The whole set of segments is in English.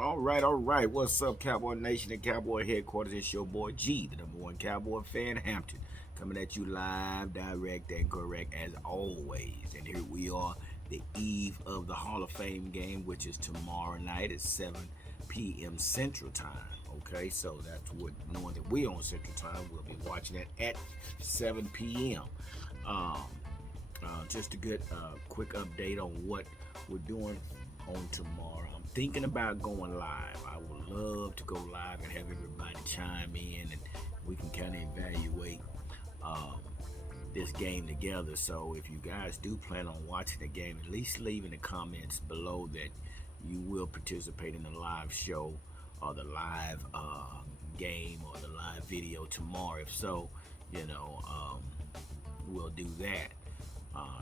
All right, all right. What's up, Cowboy Nation and Cowboy Headquarters? It's your boy G, the number one Cowboy fan, Hampton, coming at you live, direct, and correct as always. And here we are, the eve of the Hall of Fame game, which is tomorrow night at 7 p.m. Central Time. Okay, so that's what, knowing that we're on Central Time, we'll be watching it at 7 p.m. Just a good quick update on what we're doing on tomorrow. I'm thinking about going live. I would love to go live and have everybody chime in and we can kind of evaluate this game together. So if you guys do plan on watching the game, at least leave in the comments below that you will participate in the live show or the live game or the live video tomorrow. If so, we'll do that.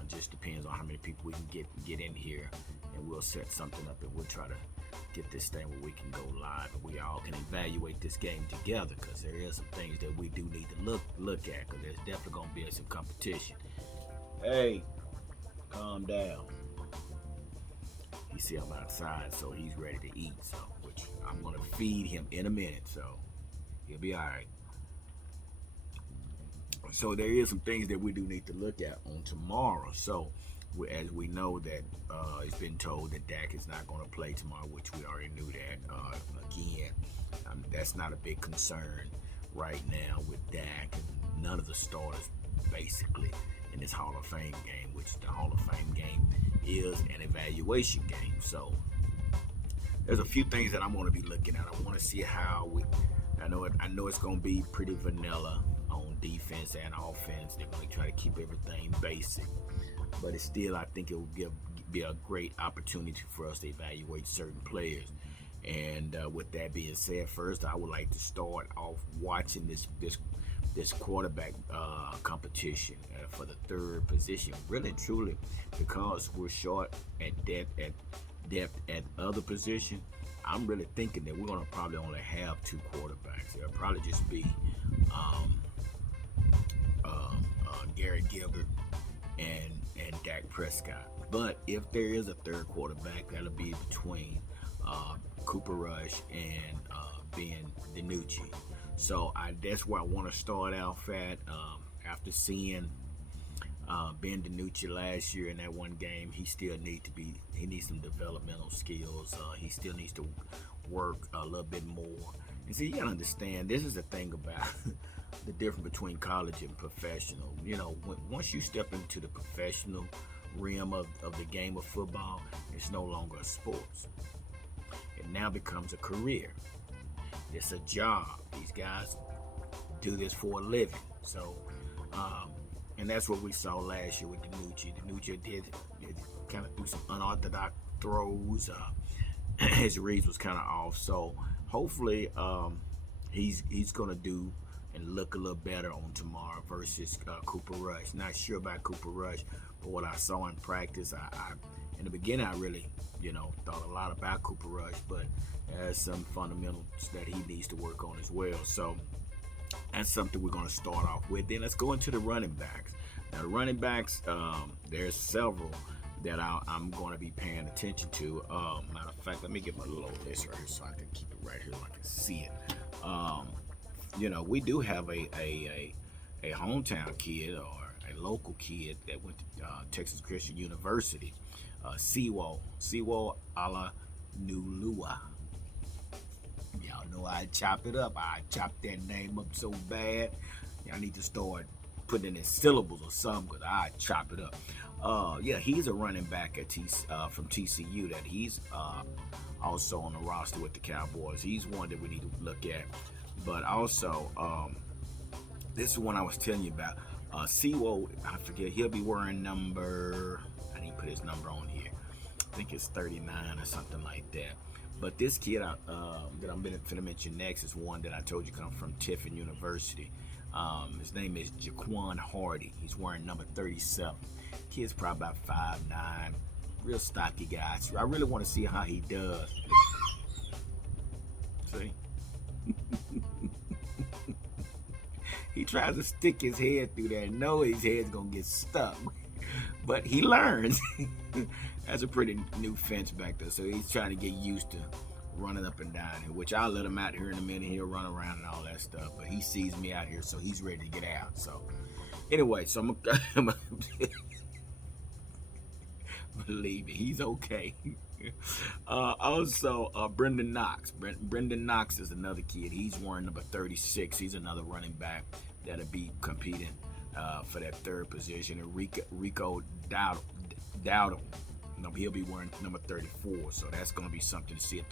Just depends on how many people we can get in here, and we'll set something up and we'll try to get this thing where we can go live and we all can evaluate this game together, because there is some things that we do need to look at, because there's definitely going to be some competition. Hey, calm down. You see I'm outside, so he's ready to eat, so which I'm going to feed him in a minute, so he'll be all right. So there is some things that we do need to look at on tomorrow. So as we know that it's been told that Dak is not going to play tomorrow, which we already knew that. Again, that's not a big concern right now with Dak and none of the starters basically in this Hall of Fame game, which the Hall of Fame game is an evaluation game. So there's a few things that I'm going to be looking at. I want to see how I know it's going to be pretty vanilla on defense and offense. They're going to try to keep everything basic, but it's still, I think it will be a great opportunity for us to evaluate certain players. And with that being said, first I would like to start off watching this quarterback competition for the third position, really and truly, because we're short at depth at other position. I'm really thinking that we're going to probably only have two quarterbacks. It'll probably just be Garrett Gilbert and Dak Prescott. But if there is a third quarterback, that'll be between Cooper Rush and Ben DiNucci. So that's where I want to start off at. After seeing Ben DiNucci last year in that one game, he needs some developmental skills. He still needs to work a little bit more. And see, you gotta understand, this is the thing about the difference between college and professional. Once you step into the professional realm of the game of football, it's no longer a sport. It now becomes a career. It's a job. These guys do this for a living. So, and that's what we saw last year with DiNucci. DiNucci did kind of do some unorthodox throws. His reads was kind of off. So hopefully he's going to do and look a little better on tomorrow versus Cooper Rush. Not sure about Cooper Rush, but what I saw in practice, I in the beginning I really thought a lot about Cooper Rush, but there's some fundamentals that he needs to work on as well. So that's something we're going to start off with. Then let's go into the running backs. Now the running backs, there's several that I'm going to be paying attention to. Matter of fact, let me get my little list right here so I can keep it right here so I can see it. We do have a hometown kid or a local kid that went to Texas Christian University, Siwo Ala Nulua. Y'all know I chop it up. I chop that name up so bad. Y'all need to start putting it in syllables or something, because I chop it up. He's a running back at from TCU that he's also on the roster with the Cowboys. He's one that we need to look at. But also, this is one I was telling you about. Siwo, I forget, he'll be wearing number, I didn't put his number on here. I think it's 39 or something like that. But this kid that I'm going to mention next is one that I told you come from Tiffin University. His name is Jaquan Hardy. He's wearing number 37. Kid's probably about 5'9", real stocky guy. So I really want to see how he does. See? He tries to stick his head through there. Know his head's going to get stuck. But he learns. That's a pretty new fence back there. So he's trying to get used to running up and down here, which I'll let him out here in a minute. He'll run around and all that stuff, but he sees me out here, so he's ready to get out. So anyway, so I'm believe me, he's okay. Also, Brendan Knox. Brendan Knox is another kid. He's wearing number 36. He's another running back that'll be competing for that third position. And Rico Dowdle, he'll be wearing number 34. So that's going to be something to see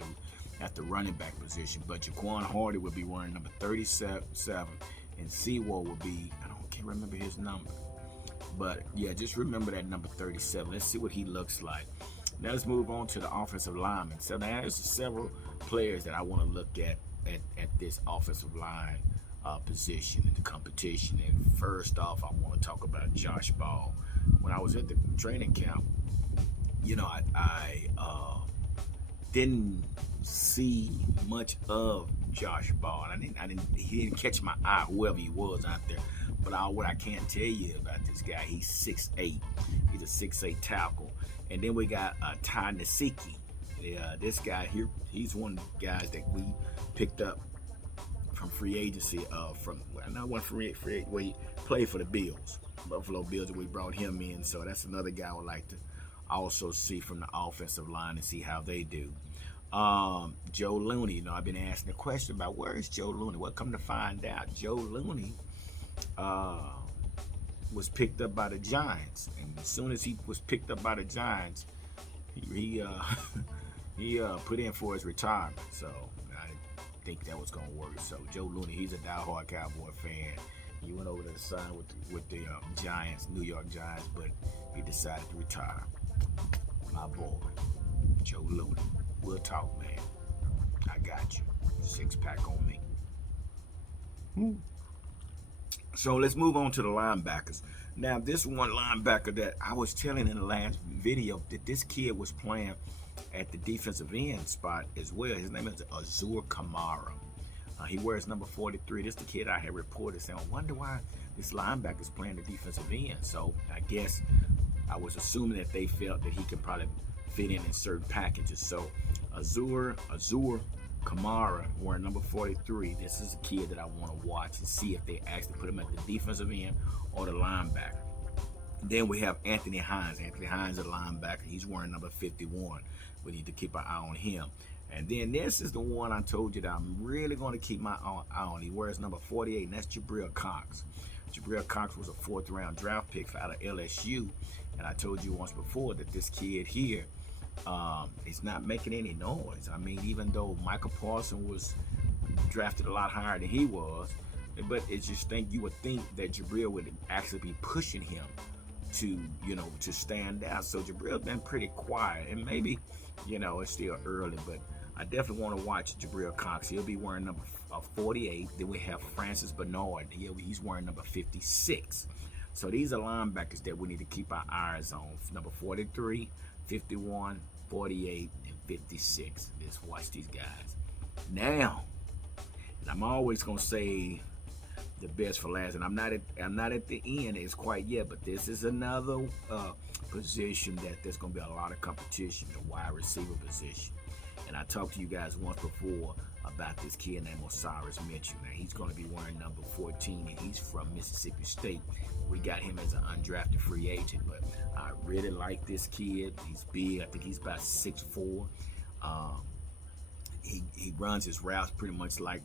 at the running back position. But Jaquan Hardy will be wearing number 37, and Sewell will be, can't remember his number. But yeah, just remember that number 37. Let's see what he looks like. Now let's move on to the offensive lineman. So now there's several players that I want to look at this offensive line position in the competition. And first off, I want to talk about Josh Ball. When I was at the training camp, I didn't see much of Josh Ball. He didn't catch my eye, whoever he was out there. But what I can't tell you about this guy, he's 6'8". He's a 6'8" tackle. And then we got Ty Nasiki. This guy here, he's one of the guys that we picked up from free agency. He played for the Bills, Buffalo Bills, and we brought him in. So that's another guy I would like to also see from the offensive line and see how they do. Joe Looney, I've been asking the question about where is Joe Looney. Well, come to find out, Joe Looney was picked up by the Giants, and as soon as he was picked up by the Giants, he put in for his retirement. So I didn't think that was gonna work. So Joe Looney, he's a diehard Cowboy fan. He went over to sign with the Giants, New York Giants, but he decided to retire. My boy, Joe Looney. We'll talk, man. I got you. 6-pack on me. So let's move on to the linebackers. Now, this one linebacker that I was telling in the last video that this kid was playing at the defensive end spot as well. His name is Azur Kamara. He wears number 43. This is the kid I had reported saying, I wonder why this linebacker is playing the defensive end. So I guess I was assuming that they felt that he could probably fit in certain packages. So Azur Kamara wearing number 43. This is a kid that I want to watch and see if they actually put him at the defensive end or the linebacker. Then we have Anthony Hines. Anthony Hines is a linebacker. He's wearing number 51. We need to keep an eye on him. And then this is the one I told you that I'm really going to keep my eye on. He wears number 48, and that's Jabril Cox. Jabril Cox was a 4th-round draft pick out of LSU. And I told you once before that this kid here, he's not making any noise. I mean, even though Michael Parsons was drafted a lot higher than he was, but it's just you would think that Jabril would actually be pushing him to stand out. So Jabril's been pretty quiet, and maybe, it's still early, but I definitely want to watch Jabril Cox. He'll be wearing number 48. Then we have Francis Bernard. He's wearing number 56. So these are linebackers that we need to keep our eyes on. Number 43, 51, 48, and 56. Let's watch these guys. Now, and I'm always gonna say the best for last, and I'm not at the end as quite yet, but this is another position that there's gonna be a lot of competition, the wide receiver position. And I talked to you guys once before about this kid named Osiris Mitchell. Now he's going to be wearing number 14, and he's from Mississippi State. We got him as an undrafted free agent, but I really like this kid. He's big. I think he's about 6'4". He runs his routes pretty much like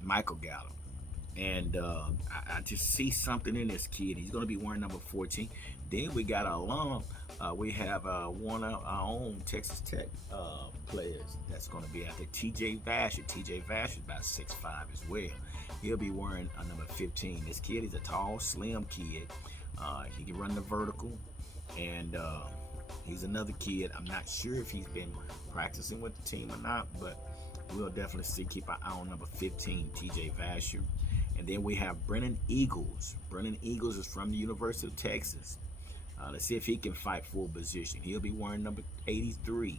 Michael Gallup. And I just see something in this kid. He's going to be wearing number 14. Then we got our alum. We have one of our own Texas Tech players that's going to be out there, TJ Vasher. TJ Vasher is about 6'5" as well. He'll be wearing number 15. This kid is a tall, slim kid. He can run the vertical, and he's another kid. I'm not sure if he's been practicing with the team or not, but we'll definitely keep an eye on number 15, TJ Vasher. And then we have Brennan Eagles. Brennan Eagles is from the University of Texas. Let's see if he can fight for a position. He'll be wearing number 83.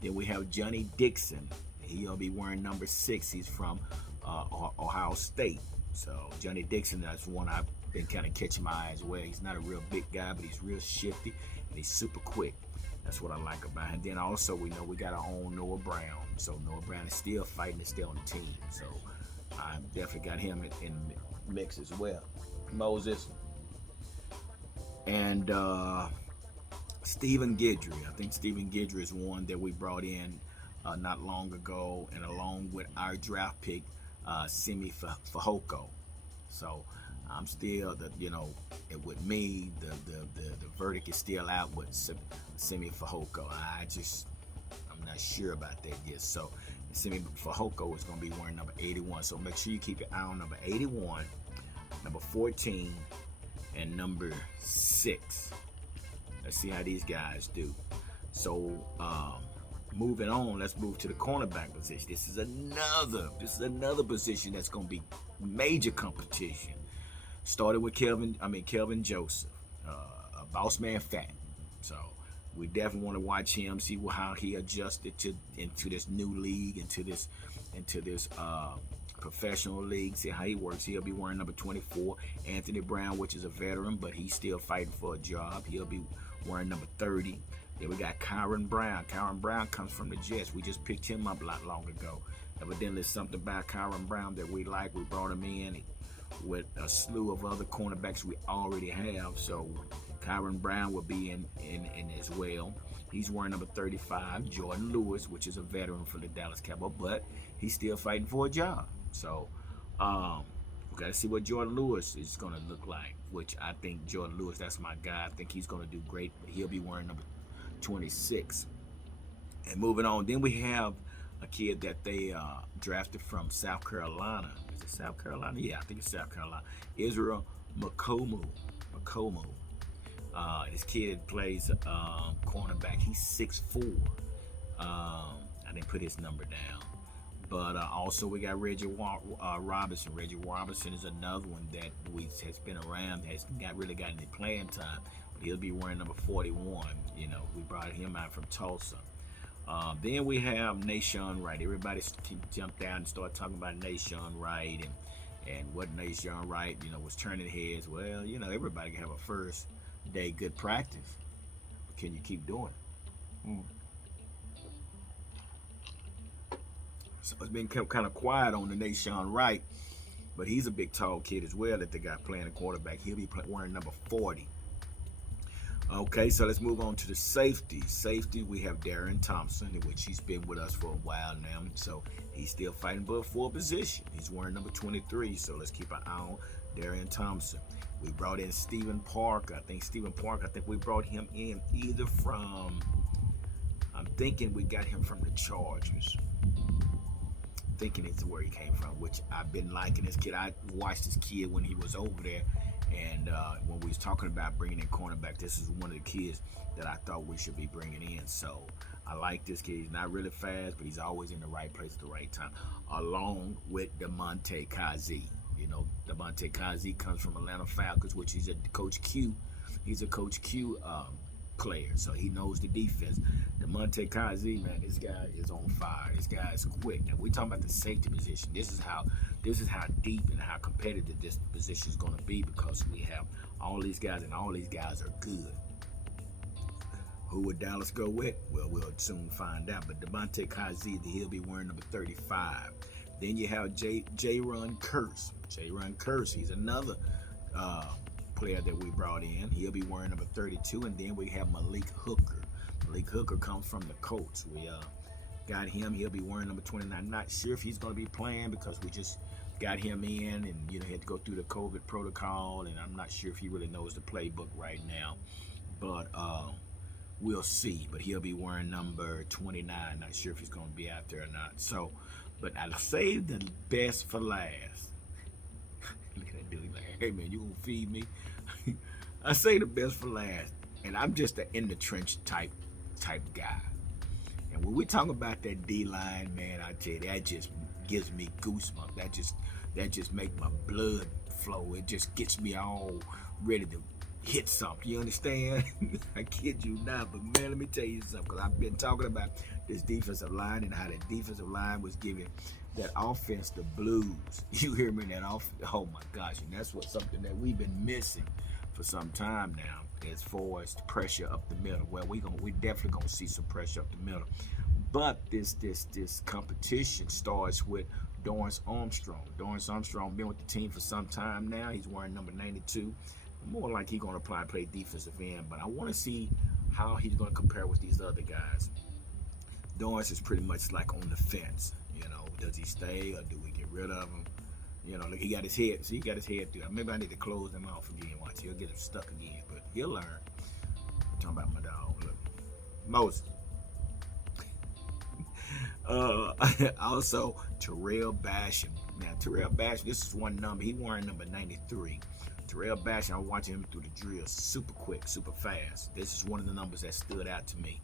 Then we have Johnny Dixon. He'll be wearing number 6. He's from Ohio State. So Johnny Dixon, that's one I've been kind of catching my eye as well. He's not a real big guy, but he's real shifty and he's super quick. That's what I like about him. Then also we know we got our own Noah Brown. So Noah Brown is still fighting to stay on the team. So I definitely got him in mix as well. Moses and Stephen Guidry. I think Stephen Guidry is one that we brought in not long ago, and along with our draft pick, Simi Fehoko. So I'm still with me, the verdict is still out with Simi Fehoko. I'm not sure about that yet. So Simi Fehoko is going to be wearing number 81. So make sure you keep your eye on number 81, number 14, and number 6. Let's see how these guys do. So moving on, let's move to the cornerback position. This is another position that's going to be major competition. Started with Kelvin Joseph, a boss man fat. So we definitely want to watch him, see how he adjusted into this new league, into this professional league, see how he works. He'll be wearing number 24. Anthony Brown, which is a veteran, but he's still fighting for a job. He'll be wearing number 30. Then we got Kyren Brown. Kyren Brown comes from the Jets. We just picked him up a lot long ago. Evidently, there's something about Kyren Brown that we like. We brought him in with a slew of other cornerbacks we already have. So Kyren Brown will be in as well. He's wearing number 35. Jordan Lewis, which is a veteran for the Dallas Cowboys, but he's still fighting for a job. So we got to see what Jordan Lewis is going to look like, which I think Jordan Lewis, that's my guy. I think he's going to do great, but he'll be wearing number 26. And moving on, then we have a kid that they drafted from South Carolina. Is it South Carolina? Yeah, I think it's South Carolina. Israel Makomu. This kid plays cornerback. He's 6'4". I didn't put his number down. But also we got Reggie Robinson. Reggie Robinson is another one that has been around, has really got any playing time. But he'll be wearing number 41. We brought him out from Tulsa. Then we have Nahshon Wright. Everybody jumped out and started talking about Nahshon Wright and what Nahshon Wright, was turning heads. Well, everybody can have a first day good practice. But can you keep doing it? So it's been kind of quiet on the Nahshon Wright, but he's a big, tall kid as well that they got playing a quarterback. He'll be wearing number 40. Okay, so let's move on to the safety. Safety, we have Darren Thompson, which he's been with us for a while now. So he's still fighting for a position. He's wearing number 23, so let's keep an eye on Darren Thompson. We brought in Stephen Parker. I think we brought him in either from, I'm thinking we got him from the Chargers. Thinking it's where he came from, which I've been liking this kid. I watched this kid when he was over there, and when we was talking about bringing in cornerback, this is one of the kids that I thought we should be bringing in. So I like this kid. He's not really fast, but he's always in the right place at the right time, along with Damontae Kazee. Damontae Kazee comes from Atlanta Falcons, which he's a Coach Q. He's a Coach Q player, so he knows the defense. Damontae Kazee, man, this guy is on fire. This guy is quick. And we're talking about the safety position. This is how deep and how competitive this position is going to be, because we have all these guys, and all these guys are good. Who would Dallas go with? Well, we'll soon find out. But Damontae Kazee, he'll be wearing number 35. Then you have Jaron Curse. Jaron Curse, he's another player that we brought in. He'll be wearing number 32. And then we have Malik Hooker. Malik Hooker comes from the Colts. We got him. He'll be wearing number 29. Not sure if he's going to be playing, because we just got him in and had to go through the COVID protocol, and I'm not sure if he really knows the playbook right now. But we'll see. But he'll be wearing number 29. Not sure if he's going to be out there or not. So, but I'll save the best for last. Look at that dude. Like, hey man, you gonna feed me? I say the best for last, and I'm just an in the trench type guy. And when we talk about that D line, man, I tell you, that just gives me goosebumps. That just makes my blood flow. It just gets me all ready to hit something. You understand? I kid you not, but man, let me tell you something, because I've been talking about this defensive line and how that defensive line was giving that offense the blues. You hear me? Oh my gosh, and that's something that we've been missing for some time now as far as the pressure up the middle. Well, we definitely gonna see some pressure up the middle. But this competition starts with Doris Armstrong. Doris Armstrong been with the team for some time now. He's wearing number 92. More like he's gonna play defensive end, but I want to see how he's gonna compare with these other guys. Doris is pretty much like on the fence. Does he stay or do we get rid of him? Look, he got his head. See, he got his head through. Maybe I need to close him off again. Watch, he'll get him stuck again, but he'll learn. I'm talking about my dog. Look, Moses. Also, Terrell Basham. Now, Terrell Basham, this is one number. He wearing number 93. Terrell Basham, I'm watching him through the drill, super quick, super fast. This is one of the numbers that stood out to me.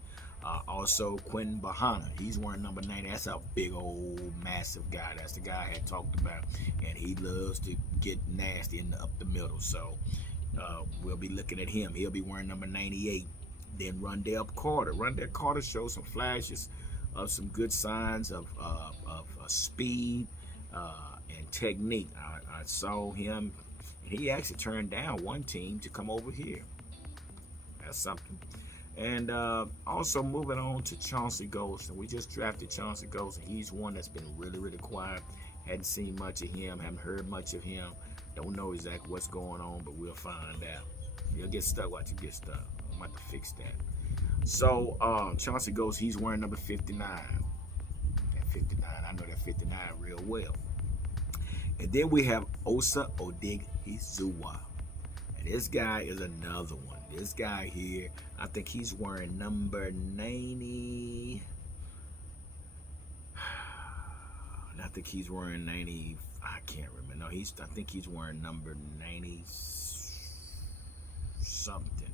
Also, Quentin Bahana, he's wearing number 90. That's a big old massive guy. That's the guy I had talked about, and he loves to get nasty up the middle. So we'll be looking at him. He'll be wearing number 98. Then Rondell Carter. Rondell Carter shows some flashes of some good signs of speed and technique. I saw him. He actually turned down one team to come over here. That's something. And also moving on to Chauncey Ghost. And we just drafted Chauncey Ghost. And he's one that's been really, really quiet. Hadn't seen much of him. Haven't heard much of him. Don't know exactly what's going on, but we'll find out. You'll get stuck. Watch you get stuck. I'm about to fix that. So Chauncey Ghost, he's wearing number 59. That 59, I know that 59 real well. And then we have Osa Odighizuwa. And this guy is another one. This guy here, I think he's wearing number 90. I think he's wearing 90. I can't remember. No, I think he's wearing number 90 something.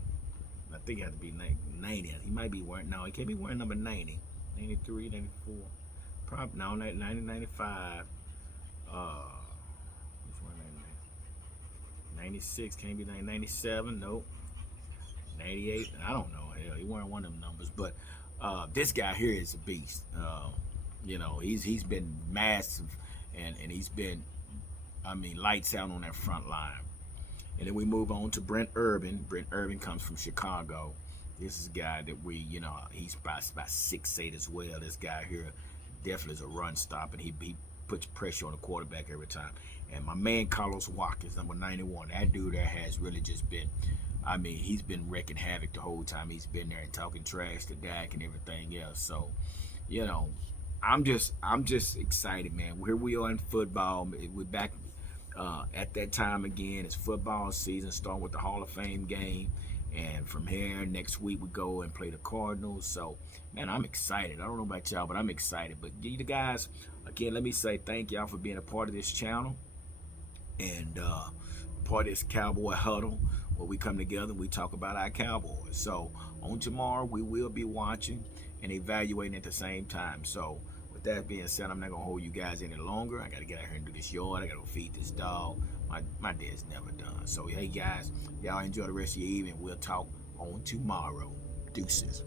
I think it had to be 90. He might be wearing, no, he can't be wearing number 90. 93, 94. Probably, no, 90, 95. 96, can't be 97, nope. 98, I don't know. Hell, he wearing one of them numbers. But this guy here is a beast. He's been massive, and he's been, lights out on that front line. And then we move on to Brent Urban. Brent Urban comes from Chicago. This is a guy that he's about 6'8" as well. This guy here definitely is a run stop, and he puts pressure on the quarterback every time. And my man Carlos Watkins, number 91, that dude there has really just been, he's been wrecking havoc the whole time he's been there and talking trash to Dak and everything else. So, I'm just excited, man. Here we are in football. We're back at that time again. It's football season, starting with the Hall of Fame game. And from here, next week we go and play the Cardinals. So, man, I'm excited. I don't know about y'all, but I'm excited. But you guys, again, let me say thank y'all for being a part of this channel and part of this Cowboy Huddle where we come together and we talk about our Cowboys. So, on tomorrow, we will be watching and evaluating at the same time. So, with that being said, I'm not going to hold you guys any longer. I got to get out here and do this yard. I got to go feed this dog. My day's never done. So, hey, guys, y'all enjoy the rest of your evening. We'll talk on tomorrow. Deuces.